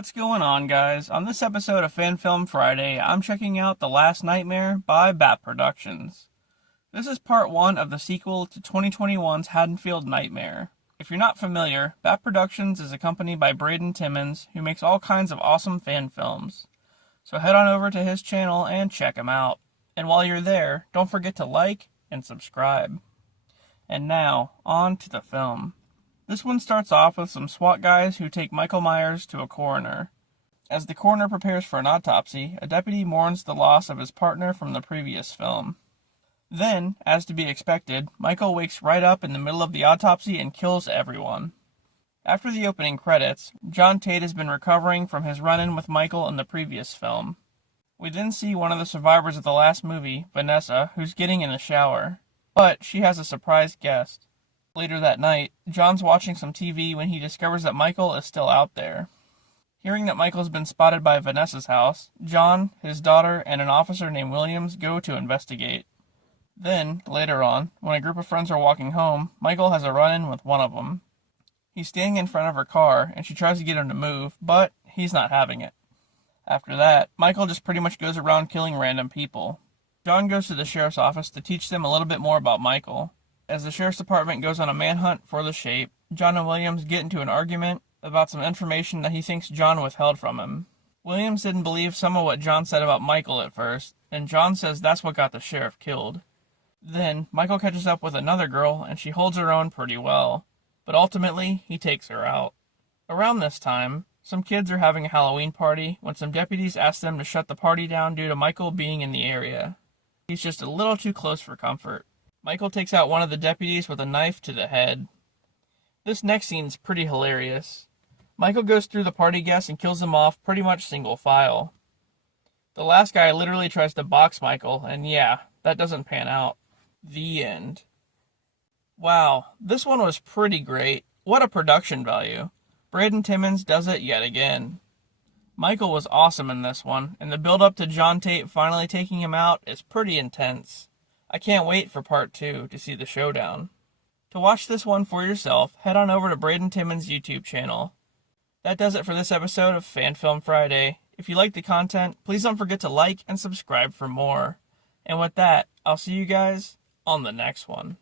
What's going on, guys? On this episode of Fan Film Friday, I'm checking out The Last Nightmare by Bat Productions. This is part 1 of the sequel to 2021's Haddonfield Nightmare. If you're not familiar, Bat Productions is a company by Braden Timmons who makes all kinds of awesome fan films. So head on over to his channel and check him out. And while you're there, don't forget to like and subscribe. And now, on to the film. This one starts off with some SWAT guys who take Michael Myers to a coroner. As the coroner prepares for an autopsy, a deputy mourns the loss of his partner from the previous film. Then, as to be expected, Michael wakes right up in the middle of the autopsy and kills everyone. After the opening credits, Tate has been recovering from his run-in with Michael in the previous film. We then see one of the survivors of the last movie, Vanessa, who's getting in the shower. But she has a surprise guest. Later that night, John's watching some TV when he discovers that Michael is still out there. Hearing that Michael's been spotted by Vanessa's house, John, his daughter, and an officer named Williams go to investigate. Then, later on, when a group of friends are walking home, Michael has a run-in with one of them. He's standing in front of her car, and she tries to get him to move, but he's not having it. After that, Michael just pretty much goes around killing random people. John goes to the sheriff's office to teach them a little bit more about Michael. As the sheriff's department goes on a manhunt for the Shape, John and Williams get into an argument about some information that he thinks John withheld from him. Williams didn't believe some of what John said about Michael at first, and John says that's what got the sheriff killed. Then, Michael catches up with another girl, and she holds her own pretty well, but ultimately, he takes her out. Around this time, some kids are having a Halloween party when some deputies ask them to shut the party down due to Michael being in the area. He's just a little too close for comfort. Michael takes out one of the deputies with a knife to the head. This next scene's pretty hilarious. Michael goes through the party guests and kills them off pretty much single file. The last guy literally tries to box Michael, and yeah, that doesn't pan out. The end. Wow, this one was pretty great. What a production value. Braden Timmons does it yet again. Michael was awesome in this one, and the build-up to Tate finally taking him out is pretty intense. I can't wait for part 2 to see the showdown. To watch this one for yourself, head on over to Braden Timmons' YouTube channel. That does it for this episode of Fan Film Friday. If you like the content, please don't forget to like and subscribe for more. And with that, I'll see you guys on the next one.